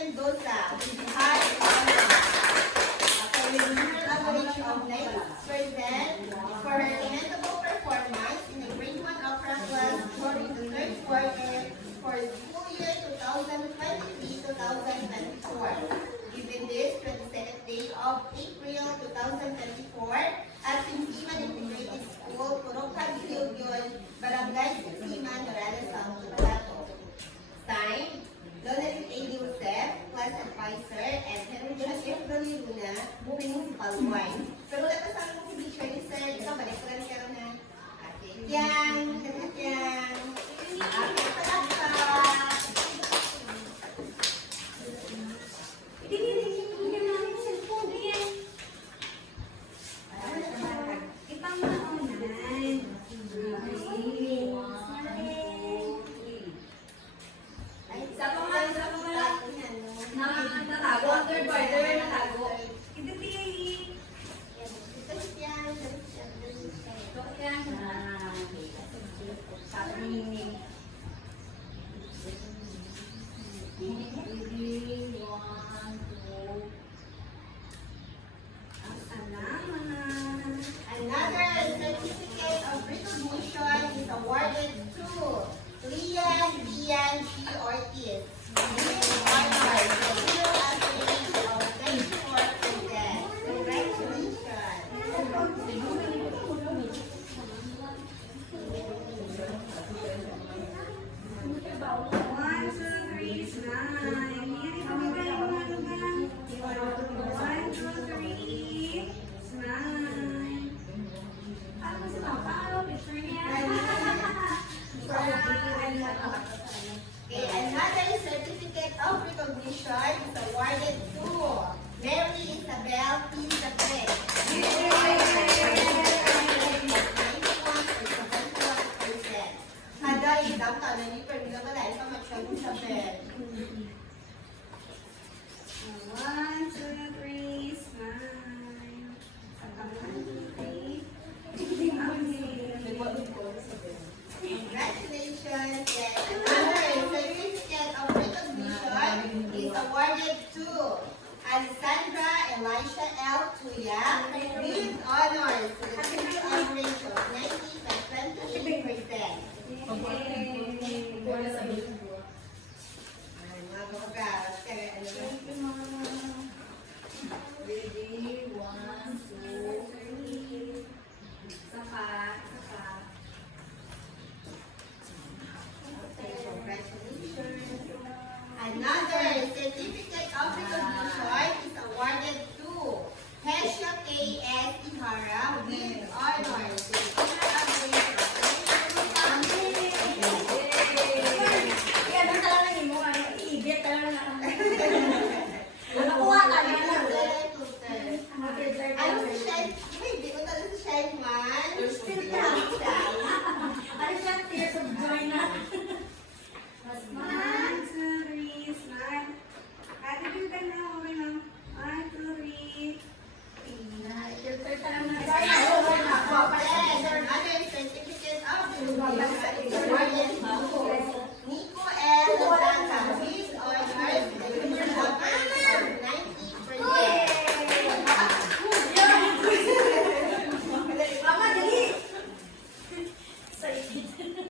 Mendoza has a regional average of 96% for her lamentable performance in the grade 1 opera class during the third quarter for school year 2023-2024. Given this 22nd day of April 2024 at Sinsiman Integrated School, Purokpan, Silvyon, Barangay Sinsiman, Norales, Santo Plato. Signed, Donald A. Joseph, class advisor, and Herodia F. Luna, Municipal 1. Pero wala pa sa aking signature ni Sir. Ikaw, balik ko lang karoon na. Atin yan, lahat yan. Atin palakpak. Another certificate of recognition is awarded to Lian Dian G. Ortiz. With honors, the hero athlete of 94%. Okay, another certificate of recognition is awarded to Mary Isabel P. Zapret. Ada isang tanong ni Permila Malay ka masyadong sa bed. 1, 2, 3, smile. Congratulations! And another certificate of recognition is awarded to Alessandra Elisha L. Tuya with honors with a average of 90.23%. Mga kapagaras ka rin. Ready? 1, 2, 3. Sapa. Congratulations. Another certificate of recognition is awarded to Hesha K. S. Ihara with honors with an average of 20%. Kaya doon ka lang naging mo, iigit ka lang na.